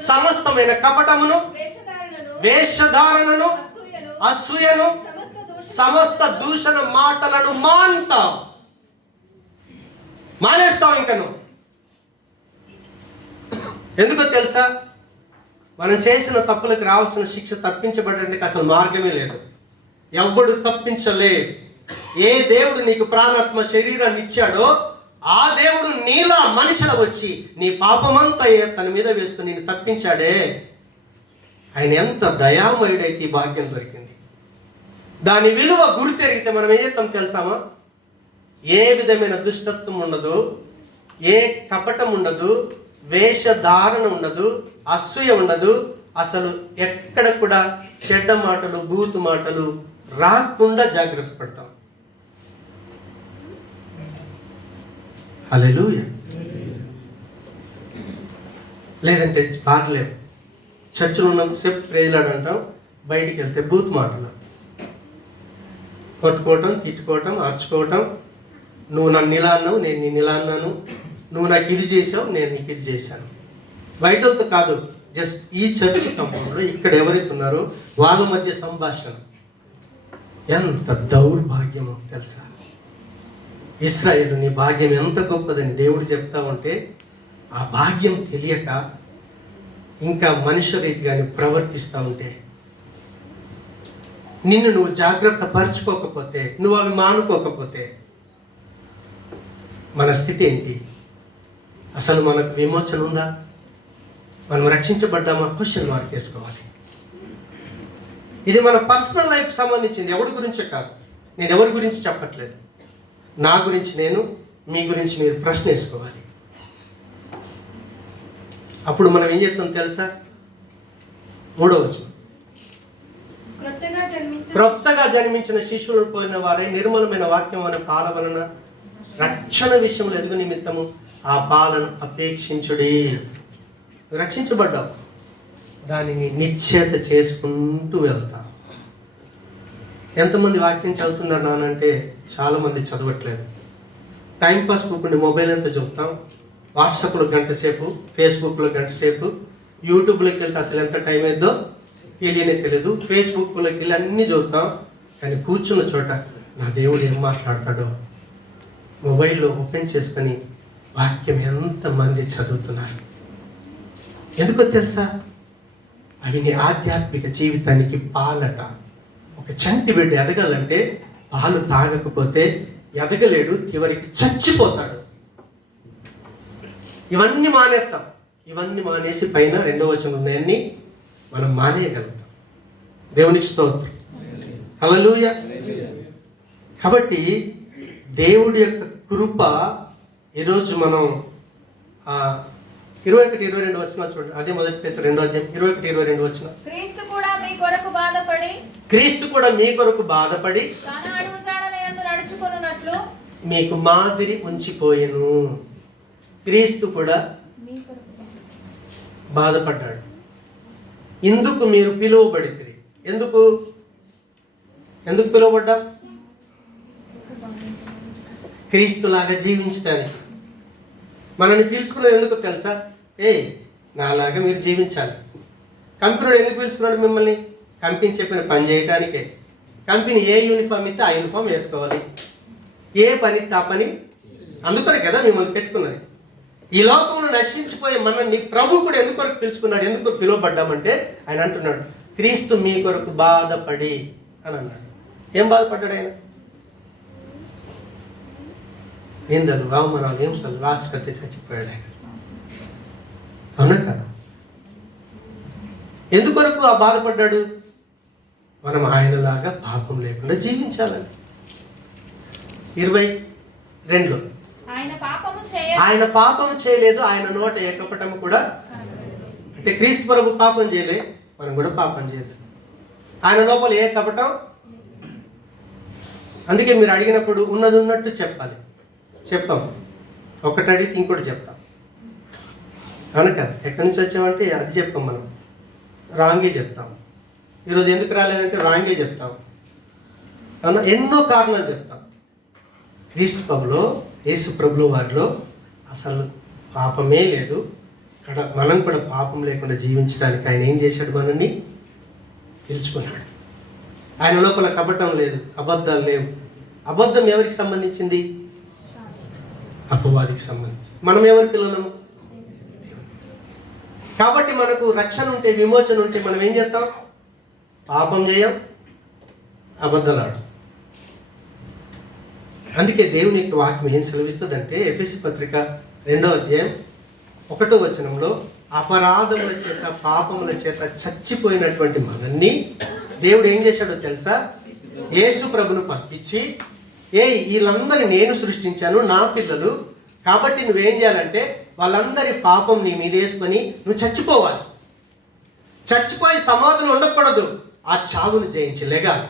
సమస్తమైన కపటమును, వేషధారణను, అసూయను, సమస్త దూషణ మాటలను మానేస్తావు. ఇంకా నువ్వు ఎందుకో తెలుసా? మనం చేసిన తప్పులకు రావాల్సిన శిక్ష తప్పించబడడానికి అసలు మార్గమే లేదు. ఎవడు తప్పించలేడు. ఏ దేవుడు నీకు ప్రాణాత్మ శరీరాన్ని ఇచ్చాడో ఆ దేవుడు నీలా మనిషిలో వచ్చి నీ పాపమంతా తన మీద వేసుకుని నిన్ను తప్పించాడే. ఆయన ఎంత దయామయుడైతే ఈ భాగ్యం దొరికింది. దాని విలువ గుర్తెరిగితే మనం ఏం చేస్తాం తెలుసామా? ఏ విధమైన దుష్టత్వం ఉండదు, ఏ కపటం ఉండదు, వేషధారణ ఉండదు, అసూయ ఉండదు. అసలు ఎక్కడ కూడా చెడ్డ మాటలు, బూతు మాటలు రాకుండా జాగ్రత్త పడతాం. హల్లెలూయా. లేదంటే పాడలేము. చర్చిలో ఉన్నంతసేపు ప్రేయలాడు అంటాం, బయటికి వెళ్తే బూత్ మాటలు, కొట్టుకోవటం, తిట్టుకోవటం, అరుచుకోవటం. నువ్వు నన్ను ఇలా అన్నావు, నేను నిన్ను ఇలా అన్నాను, నువ్వు నాకు ఇది చేసావు, నేను నీకు ఇది చేశాను. బయటతో కాదు, జస్ట్ ఈ చర్చ్ కంపౌండ్లో ఇక్కడ ఎవరైతే ఉన్నారో వాళ్ళ మధ్య సంభాషణ. ఎంత దౌర్భాగ్యమో తెలుసా? ఇశ్రాయేలు, నీ భాగ్యం ఎంత గొప్పదని దేవుడు చెప్తా ఉంటే ఆ భాగ్యం తెలియక ఇంకా మనుష్య రీతిగాని ప్రవర్తిస్తూ ఉంటే, నిన్ను నువ్వు జాగ్రత్త పరుచుకోకపోతే, నువ్వు అవి మానుకోకపోతే మన స్థితి ఏంటి? అసలు మనకు విమోచన ఉందా? మనం రక్షించబడ్డామా? క్వశ్చన్ మార్క్ వేసుకోవాలి. ఇది మన పర్సనల్ లైఫ్కి సంబంధించింది, ఎవరి గురించే కాదు. నేను ఎవరి గురించి చెప్పట్లేదు, నా గురించి నేను, మీ గురించి మీరు ప్రశ్న వేసుకోవాలి. అప్పుడు మనం ఏం చెప్తాం తెలుసా? 3వ వచనం, క్రొత్తగా జన్మించిన శిశువులు పోయిన వారే నిర్మలమైన వాక్యం అనే పాల వలన రక్షణ విషయంలో ఎదుగు నిమిత్తము ఆ పాలను అపేక్షించుడి. రక్షించబడ్డాం, దానిని నిశ్చేత చేసుకుంటూ వెళ్తాం. ఎంతమంది వాక్యం చదువుతున్నారు నానంటే చాలామంది చదవట్లేదు. టైంపాస్ కూకుండా మొబైల్ అంతా చెప్తాం, వాట్సాప్లో గంట సేపు, ఫేస్బుక్లో గంట సేపు, యూట్యూబ్లోకి వెళ్తే అసలు ఎంత టైం అయిద్దో తెలియనే తెలియదు. ఫేస్బుక్లోకి వెళ్ళి అన్నీ చూద్దాం, కానీ కూర్చున్న చోట నా దేవుడు ఏం మాట్లాడతాడో మొబైల్లో ఓపెన్ చేసుకొని వాక్యం ఎంతమంది చదువుతున్నారు. ఎందుకో తెలుసా? అవి నీ ఆధ్యాత్మిక జీవితానికి పాలట. ఒక చంటి బిడ్డ ఎదగాలంటే పాలు తాగకపోతే ఎదగలేడు, చివరికి చచ్చిపోతాడు. ఇవన్నీ మానేస్తాం. ఇవన్నీ మానేసి పైన 2వ వచనం ఉన్నాయన్ని మనం మానేయగలుగుతాం. దేవునికి స్తోత్రం, హల్లెలూయా. కాబట్టి దేవుడి యొక్క కృప ఈరోజు మనం 21-22 వచనాలు చూడండి. అదే 1 పేతురు 2వ అధ్యాయం 21-22 వచనం. క్రీస్తు కూడా మీ కొరకు బాధపడి తన అడుగుజాడలయందు నడుచుకొనున్నట్లు మీకు మాదిరి ఉంచిపోయెను. క్రీస్తు కూడా బాధపడ్డాడు. ఇందుకు మీరు పిలువబడితిరి. ఎందుకు పిలువబడ్డా? క్రీస్తులాగా జీవించటానికి. మనల్ని పిలుచుకున్నది ఎందుకు తెలుసా? నాలాగా మీరు జీవించాలి. కంపెనీడు ఎందుకు పిలుచుకున్నాడు మిమ్మల్ని? కంపెనీ చెప్పిన పని చేయటానికే. కంపెనీ ఏ యూనిఫామ్ ఇస్తే ఆ యూనిఫామ్ వేసుకోవాలి, ఏ పని ఇస్తే ఆ పని. అందుకనే కదా మిమ్మల్ని పెట్టుకున్నది. ఈ లోకంలో నశించిపోయే మనల్ని ప్రభు కూడా ఎందుకు కొరకు పిలుచుకున్నాడు, ఎందుకు పిలువబడ్డామంటే ఆయన అంటున్నాడు, క్రీస్తు మీ కొరకు బాధపడి అని అన్నాడు. ఏం బాధపడ్డాడు ఆయన? నిందలు, అవమానాలు, హింసలు, రాసుకత్తి చచ్చిపోయాడు ఆయన. అవునా కదా? ఎందుకొరకు ఆ బాధపడ్డాడు? మనం ఆయనలాగా పాపం లేకుండా జీవించాలని. 22లో ఆయన పాపం చేయలేదు, ఆయన నోట ఏ కపటము కూడా. అంటే క్రీస్తు ప్రభు పాపం చేయలే, మనం కూడా పాపం చేయలేదు. ఆయన లోపల ఏ కపటం. అందుకే మీరు అడిగినప్పుడు ఉన్నది ఉన్నట్టు చెప్పాలి. చెప్పాం, ఒకటి అడిగితే ఇంకోటి చెప్తాం. అవును కదా? ఎక్కడి నుంచి వచ్చామంటే అది చెప్పాం, మనం రాంగే చెప్తాం. ఈరోజు ఎందుకు రాలేదంటే రాంగే చెప్తాం. అవునా? ఎన్నో కారణాలు చెప్తాం. క్రీస్తు ప్రభులో, యేసు ప్రభులో వారిలో అసలు పాపమే లేదు. మనం కూడా పాపం లేకుండా జీవించడానికి ఆయన ఏం చేశాడు? మనల్ని పిలుచుకున్నాడు. ఆయన లోపల కపటం లేదు, అబద్ధాలు లేవు. అబద్ధం ఎవరికి సంబంధించింది? అపవాదికి సంబంధించింది. మనం ఎవరి పిల్లలము? కాబట్టి మనకు రక్షణ ఉంటే, విమోచన ఉంటే మనం ఏం చేస్తాం? పాపం చేయం, అబద్ధాలాడు. అందుకే దేవుని యొక్క వాక్యం ఏం సెలవిస్తుందంటే, ఎఫెసీ పత్రిక 2వ అధ్యాయం 1వ వచనంలో, అపరాధముల చేత పాపముల చేత చచ్చిపోయినటువంటి మనల్ని దేవుడు ఏం చేశాడో తెలుసా? యేసు ప్రభును పంపించి, వీళ్ళందరినీ నేను సృష్టించాను, నా పిల్లలు, కాబట్టి నువ్వేం చేయాలంటే వాళ్ళందరి పాపం నీ మీద వేసుకొని నువ్వు చచ్చిపోవాలి. చచ్చిపోయి సమాధిలో ఉండకూడదు, ఆ చావును జయించి లెగాలి.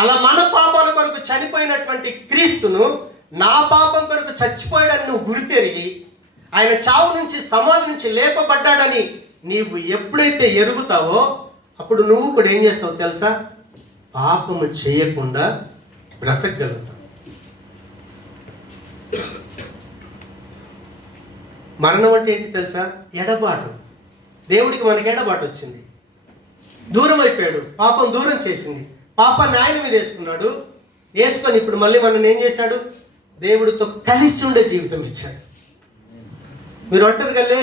అలా మన పాపాల కొరకు చనిపోయినటువంటి క్రీస్తును నా పాపం కొరకు చచ్చిపోయాడని నువ్వు గురితెరిగి, ఆయన చావు నుంచి, సమాధి నుంచి లేపబడ్డాడని నీవు ఎప్పుడైతే ఎరుగుతావో అప్పుడు నువ్వు కూడా ఏం చేస్తావు తెలుసా? పాపము చేయకుండా బ్రతకగలుగుతావు. మరణం అంటే ఏంటి తెలుసా? ఎడబాటు. దేవుడికి మనకి ఎడబాటు వచ్చింది, దూరం అయిపోయాడు, పాపం దూరం చేసింది. పాపాన్ని ఆయన మీద వేసుకున్నాడు. వేసుకొని ఇప్పుడు మళ్ళీ మనల్ని ఏం చేశాడు? దేవుడితో కలిసి ఉండే జీవితం ఇచ్చాడు. మీరు ఒంటరిగానే,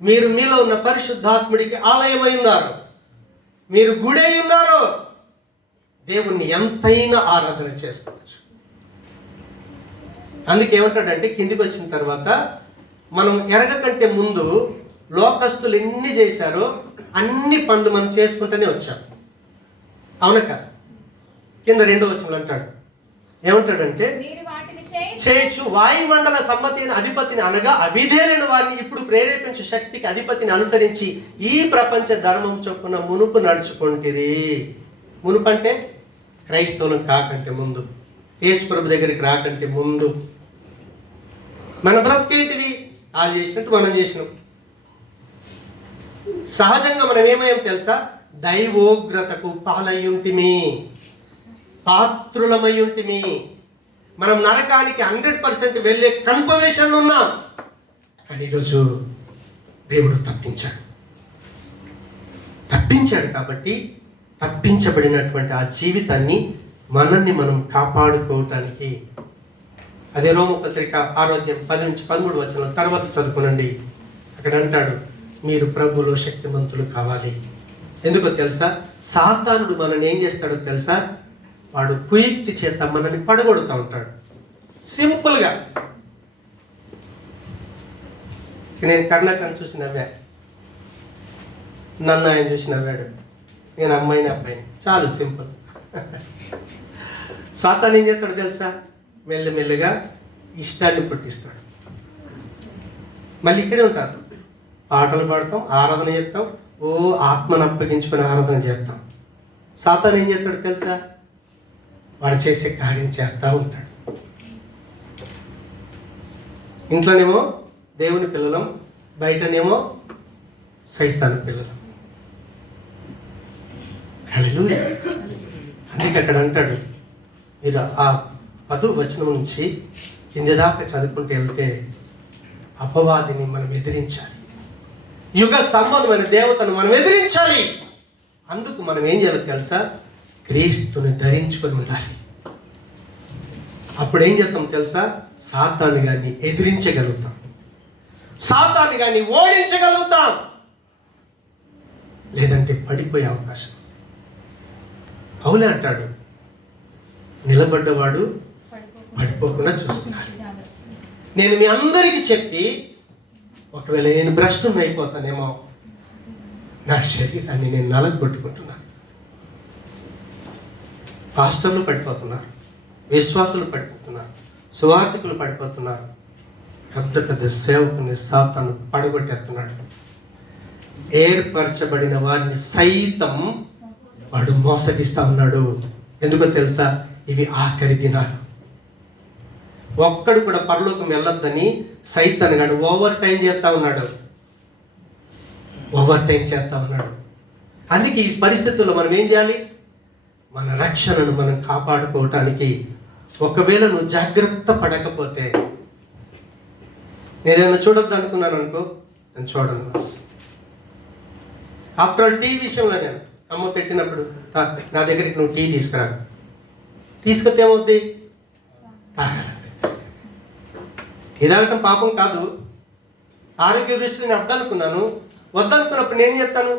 మీరు మీలో ఉన్న పరిశుద్ధాత్ముడికి ఆలయమై ఉన్నారు, మీరు గుడై ఉన్నారు. దేవుణ్ణి ఎంతైనా ఆరాధన చేసుకోవచ్చు. అందుకే ఏమంటాడంటే, కిందికి వచ్చిన తర్వాత మనం ఎరగకంటే ముందు లోకస్తులు ఎన్ని చేశారో అన్ని పనులు మనం చేసుకుంటూనే వచ్చాం. అవునక కింద 2వ వచనంలో అంటాడు, ఏమంటాడంటే, మీరు వాటిని చేయొచ్చు వాయుమండల సమ్మతి అయిన అధిపతిని అనగా అవిధేయులైన వారిని ఇప్పుడు ప్రేరేపించు శక్తికి అధిపతిని అనుసరించి ఈ ప్రపంచ ధర్మం చొప్పున మునుపు నడుచుకుంటిరి. మునుపు అంటే క్రైస్తవులం కాకంటే ముందు, యేసు ప్రభు దగ్గరికి రాకంటే ముందు. మన బ్రతికేంటిది? వాళ్ళు చేసినట్టు మనం చేసినాం. సహజంగా మనం ఏమయ్యాం తెలుసా? దైవోగ్రతకు పాలయ్యుంటిమి, పాత్రులమయ్యుంటిమి. మనం నరకానికి 100% వెళ్ళే కన్ఫర్మేషన్లు ఉన్నాం. కానీ ఈరోజు దేవుడు తప్పించాడు కాబట్టి తప్పించబడినటువంటి ఆ జీవితాన్ని మనల్ని మనం కాపాడుకోవటానికి, అదే రోమపత్రిక 6:10-13 వచనం తర్వాత చదువుకోనండి. అక్కడ అంటాడు, మీరు ప్రభువులో శక్తిమంతులు కావాలి. ఎందుకో తెలుసా? సాతానుడు మనల్ని ఏం చేస్తాడో తెలుసా? వాడు కుయుక్తి చేత మనల్ని పడగొడుతూ ఉంటాడు. సింపుల్గా నేను కర్ణాకర్ని చూసి నవ్వా, నన్ను ఆయన చూసి నవ్వాడు, నేను అమ్మాయిని అబ్బాయిని. చాలు, సింపుల్. సాతాను ఏం చేస్తాడు తెలుసా? మెల్లమెల్లగా ఇష్టాన్ని పుట్టిస్తాడు. మళ్ళీ ఇక్కడే ఉంటారు, పాటలు పాడతాం, ఆరాధన చేస్తాం, ఓ ఆత్మను అప్పగించుకొని ఆరాధన చేస్తాం. సాతాను ఏం చేస్తాడు తెలుసా? వాడు చేసే కార్యం చేస్తూ ఉంటాడు. ఇంట్లోనేమో దేవుని పిల్లలం, బయటనేమో సైతాను పిల్లలం. హల్లెలూయా. అందుకే అక్కడ అంటాడు, మీరు ఆ 10వ వచనం నుంచి కింది దాకా చదువుకుంటూ వెళ్తే అపవాదిని మనం ఎదిరించాలి. యుగ సంబంధమైన దేవతను మనం ఎదిరించాలి. అందుకు మనం ఏం చేయాలో తెలుసా? క్రీస్తుని ధరించుకొని ఉండాలి. అప్పుడు ఏం చేస్తాం తెలుసా? సాతాను గాన్ని ఎదిరించగలుగుతాం, సాతాను గాన్ని ఓడించగలుగుతాం. లేదంటే పడిపోయే అవకాశం. పౌలే అంటాడు, నిలబడ్డవాడు పడిపోకుండా చూసుకోవాలి. నేను మీ అందరికీ చెప్పి, ఒకవేళ నేను భ్రష్టుని అయిపోతానేమో, నా శరీరాన్ని నేను నలగొట్టుకుంటున్నాను. పాస్టర్లు పడిపోతున్నారు, విశ్వాసులు పడిపోతున్నారు, సువార్థికులు పడిపోతున్నారు, పెద్ద పెద్ద సేవకుని సాతాను పడగొట్టేస్తున్నాడు. ఏర్పరచబడిన వారిని సైతం వాడు మోసగిస్తా ఉన్నాడు. ఎందుకో తెలుసా? ఇవి ఆఖరి దినాలు. ఒక్కడు కూడా పరలోకం వెళ్ళొద్దని సైతాను గాడు ఓవర్ టైం చేస్తా ఉన్నాడు. అందుకే ఈ పరిస్థితుల్లో మనం ఏం చేయాలి? మన రక్షణను మనం కాపాడుకోవటానికి, ఒకవేళ నువ్వు జాగ్రత్త పడకపోతే, నేనేమైనా చూడొద్దు అనుకున్నాను అనుకో, నేను చూడను. ఆఫ్టర్ ఆల్ టీ విషయంలో నేను అమ్మ పెట్టినప్పుడు, నా దగ్గరికి నువ్వు టీ తీసుకురా, తీసుకొస్తే ఏమవుద్ది? తాగాలి. తాగటం పాపం కాదు, ఆరోగ్య దృష్టిని నేను వద్దనుకున్నాను. వద్దనుకున్నప్పుడు నేను చెప్తాను,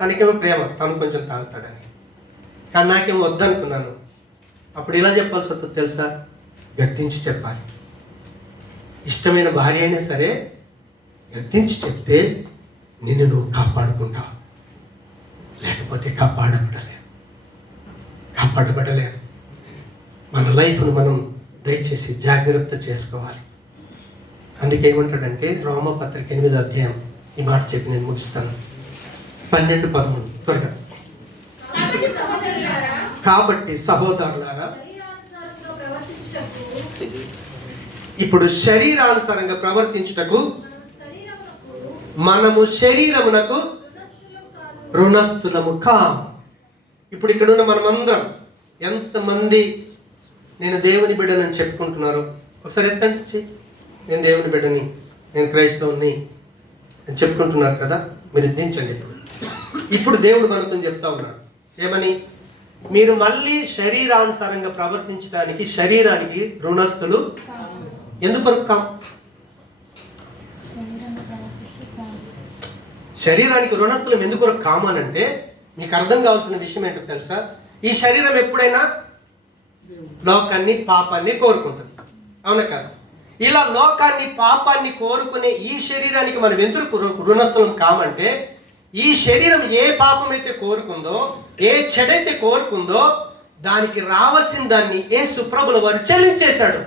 తనకేమో ప్రేమ, తను కొంచెం తాగుతాడని. కానీ నాకేమో వద్దనుకున్నాను. అప్పుడు ఇలా చెప్పాల్సి వస్తుంది తెలుసా? గద్దించి చెప్పాలి. ఇష్టమైన భార్య అయినా సరే గద్దించి చెప్తే నిన్ను నువ్వు కాపాడుకుంటావు. లేకపోతే కాపాడబడలేరు. మన లైఫ్ను మనం దయచేసి జాగ్రత్త చేసుకోవాలి. అందుకే ఏమంటాడంటే, రోమపత్రిక 8వ అధ్యాయం, ఈ మాట చెప్పి నేను ముగిస్తాను. 12-13 త్వరగా. కాబట్టి సహోదరులారా, ఇప్పుడు శరీరానుసారంగా ప్రవర్తించుటకు మనము శరీరమునకు రుణస్థులము కాం. ఇప్పుడు ఇక్కడున్న మనమందరం ఎంతమంది నేను దేవుని బిడ్డనని చెప్పుకుంటున్నారు? ఒకసారి ఎత్తండి. నేను దేవుని బిడ్డని, నేను క్రైస్తవుని అని చెప్పుకుంటున్నారు కదా, మీరు దించండి. ఇప్పుడు దేవుడు మనతో చెప్తా ఉన్నాడు, ఏమని? మీరు మళ్ళీ శరీరానుసారంగా ప్రవర్తించడానికి శరీరానికి రుణస్థులు ఎందుకు కాం? శరీరానికి రుణస్థులం ఎందుకు కామనంటే మీకు అర్థం కావాల్సిన విషయం ఏంటో తెలుసా? ఈ శరీరం ఎప్పుడైనా లోకాన్ని పాపాన్ని కోరుకుంటుంది, అవునా కదా? ఇలా లోకాన్ని పాపాన్ని కోరుకునే ఈ శరీరానికి మనం ఎందుకు రుణస్థులం కామంటే, ఈ శరీరం ఏ పాపం అయితే కోరుకుందో, ఏ చెడైతే కోరుకుందో దానికి రావాల్సిన దాన్ని యేసు ప్రభుల వారు చెల్లించేశాడు.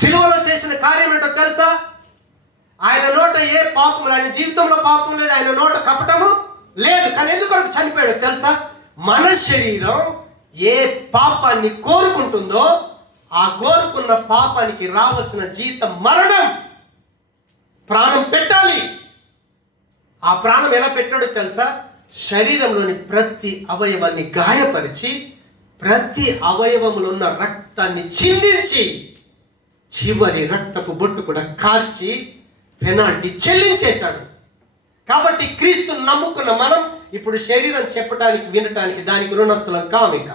సిలువలో చేసిన కార్యం ఏంటో తెలుసా? ఆయన నోట ఏ పాపం, ఆయన జీవితంలో పాపం లేదు, ఆయన నోట కపటము లేదు. కానీ ఎందుకు చనిపోయాడు తెలుసా? మన శరీరం ఏ పాపాన్ని కోరుకుంటుందో ఆ కోరుకున్న పాపానికి రావాల్సిన జీతం మరణం. ప్రాణం పెట్టాలి. ఆ ప్రాణం ఎలా పెట్టాడో తెలుసా? శరీరంలోని ప్రతి అవయవాన్ని గాయపరిచి ప్రతి అవయవములో ఉన్న రక్తాన్ని చిందించి చివరి రక్తపు బొట్టు కూడా కార్చి పెనాల్టీ చెల్లించేశాడు. కాబట్టి క్రీస్తుని నమ్ముకున్న మనం ఇప్పుడు శరీరం చెప్పడానికి వినటానికి దానికి రుణస్థులం కామిక.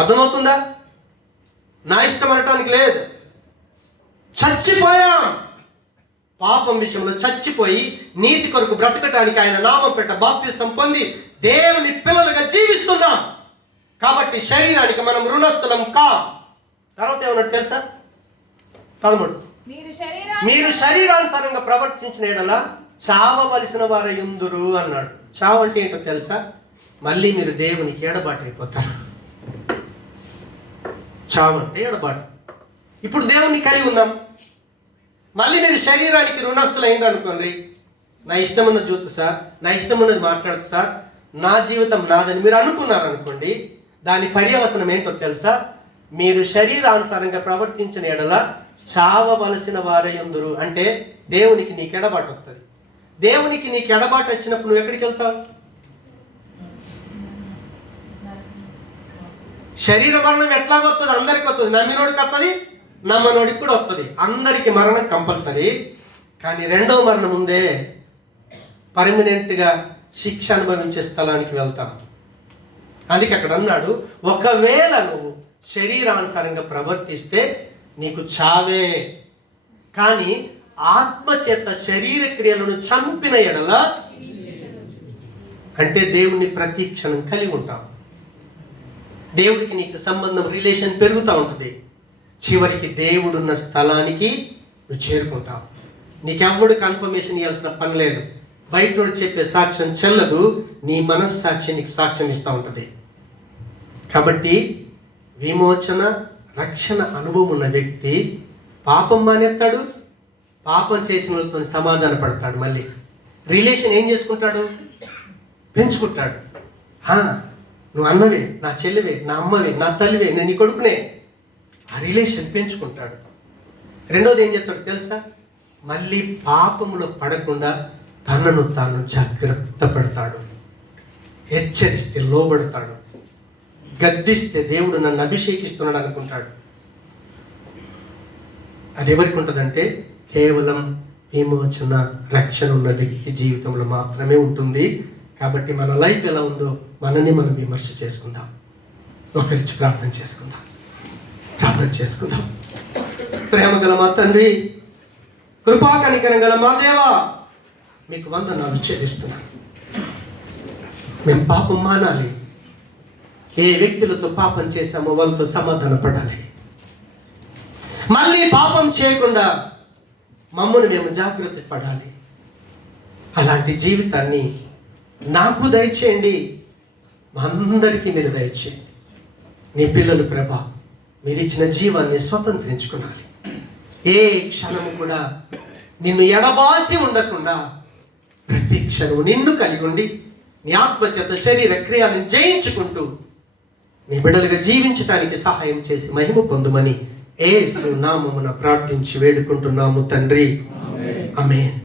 అర్థమవుతుందా? నా ఇష్టం అనటానికి లేదు. చచ్చిపోయాం, పాపం విషయంలో చచ్చిపోయి నీతి కొరకు బ్రతకటానికి ఆయన నామం పెట్ట బాప్తిసం పొంది దేవుని పిల్లలుగా జీవిస్తున్నాం. కాబట్టి శరీరానికి మనం రుణస్థులం తర్వాత ఏమన్నాడు తెలుసా? 13 మీరు శరీరానుసారంగా ప్రవర్తించిన ఎడల చావవలసిన వారయుందురు అన్నాడు. చావు అంటే ఏంటో తెలుసా? మళ్ళీ మీరు దేవునికి ఎడబాటు అయిపోతారు. చావు అంటే ఎడబాటు. ఇప్పుడు దేవుణ్ణి కలిగి ఉన్నాం, మళ్ళీ మీరు శరీరానికి రుణస్థులు అయినారు అనుకోండి. నా ఇష్టం ఉన్నది చూద్దు సార్, నా ఇష్టం ఉన్నది మాట్లాడుతు సార్, నా జీవితం నాదని మీరు అనుకున్నారు అనుకోండి. దాని పర్యవసనం ఏంటో తెలుసా? మీరు శరీరానుసారంగా ప్రవర్తించిన ఎడల చావవలసిన వారయుందురు. అంటే దేవునికి నీకు ఎడబాటు వస్తుంది. దేవునికి నీకు ఎడబాటు వచ్చినప్పుడు నువ్వు ఎక్కడికి వెళ్తావు? శరీర మరణం ఎట్లాగ వస్తుంది? అందరికి వస్తుంది. నమ్మినోడికి వస్తుంది, నమ్మనోడికి కూడా వస్తుంది. అందరికి మరణం కంపల్సరీ. కానీ రెండవ మరణం ఉందే, పర్మనెంట్గా శిక్ష అనుభవించే స్థలానికి వెళ్తాం. అందుకే అక్కడ అన్నాడు, ఒకవేళ నువ్వు శరీరానుసారంగా ప్రవర్తిస్తే నీకు చావే. కానీ ఆత్మచేత శరీర క్రియలను చంపిన ఎడల అంటే దేవుణ్ణి ప్రతి క్షణం కలిగి ఉంటాం. దేవుడికి నీకు సంబంధం, రిలేషన్ పెరుగుతూ ఉంటుంది. చివరికి దేవుడున్న స్థలానికి నువ్వు చేరుకుంటావు. నీకెవ్వడు కన్ఫర్మేషన్ ఇవ్వాల్సిన పని లేదు. బయటోడు చెప్పే సాక్ష్యం చెల్లదు, నీ మనస్సాక్షి నీకు సాక్ష్యం ఇస్తూ ఉంటుంది. కాబట్టి విమోచన రక్షణ అనుభవం ఉన్న వ్యక్తి పాపం మానేస్తాడు, పాపం చేసిన వాళ్ళతో సమాధాన పడతాడు. మళ్ళీ రిలేషన్ ఏం చేసుకుంటాడు? పెంచుకుంటాడు. నువ్వు అన్నవే, నా చెల్లివే, నా అమ్మవే, నా తల్లివే, నేను నీ కొడుకునే. ఆ రిలేషన్ పెంచుకుంటాడు. రెండోది ఏం చేస్తాడు తెలుసా? మళ్ళీ పాపములో పడకుండా తనను తాను జాగ్రత్త పడతాడు. హెచ్చరిస్తే లోబడతాడు, గద్దిస్తే దేవుడు నన్ను అభిషేకిస్తున్నాడు అనుకుంటాడు. అది ఎవరికి ఉంటుందంటే కేవలం విమోచన రక్షణ ఉన్న వ్యక్తి జీవితంలో మాత్రమే ఉంటుంది. కాబట్టి మన లైఫ్ ఎలా ఉందో మనల్ని మనం విమర్శ చేసుకుందాం. ఒకరించి ప్రార్థన చేసుకుందాం. ప్రేమ గల మా తండ్రి, కృపా కనికరం గల మా దేవా, మీకు వందనాలు చెల్లిస్తున్నాను. మేము పాపం మానాలి. ఏ వ్యక్తులతో పాపం చేశామో వాళ్ళతో సమాధాన పడాలి. మళ్ళీ పాపం చేయకుండా మమ్మల్ని మేము జాగ్రత్త పడాలి. అలాంటి జీవితాన్ని నాకు దయచేయండి, మా అందరికీ మీరు దయచేయండి. నీ పిల్లలు ప్రభా, మీరు ఇచ్చిన జీవాన్ని స్వతంత్రించుకోవాలి. ఏ క్షణము కూడా నిన్ను ఎడబాసి ఉండకుండా ప్రతి క్షణము నిన్ను కలిగి ఉండి నీ ఆత్మచేత శరీర క్రియలను జయించుకుంటూ మీ బిడ్డలుగా జీవించడానికి సహాయం చేసి మహిమ పొందుమని యేసు నామమున ప్రార్థించి వేడుకుంటున్నాము తండ్రి. ఆమేన్.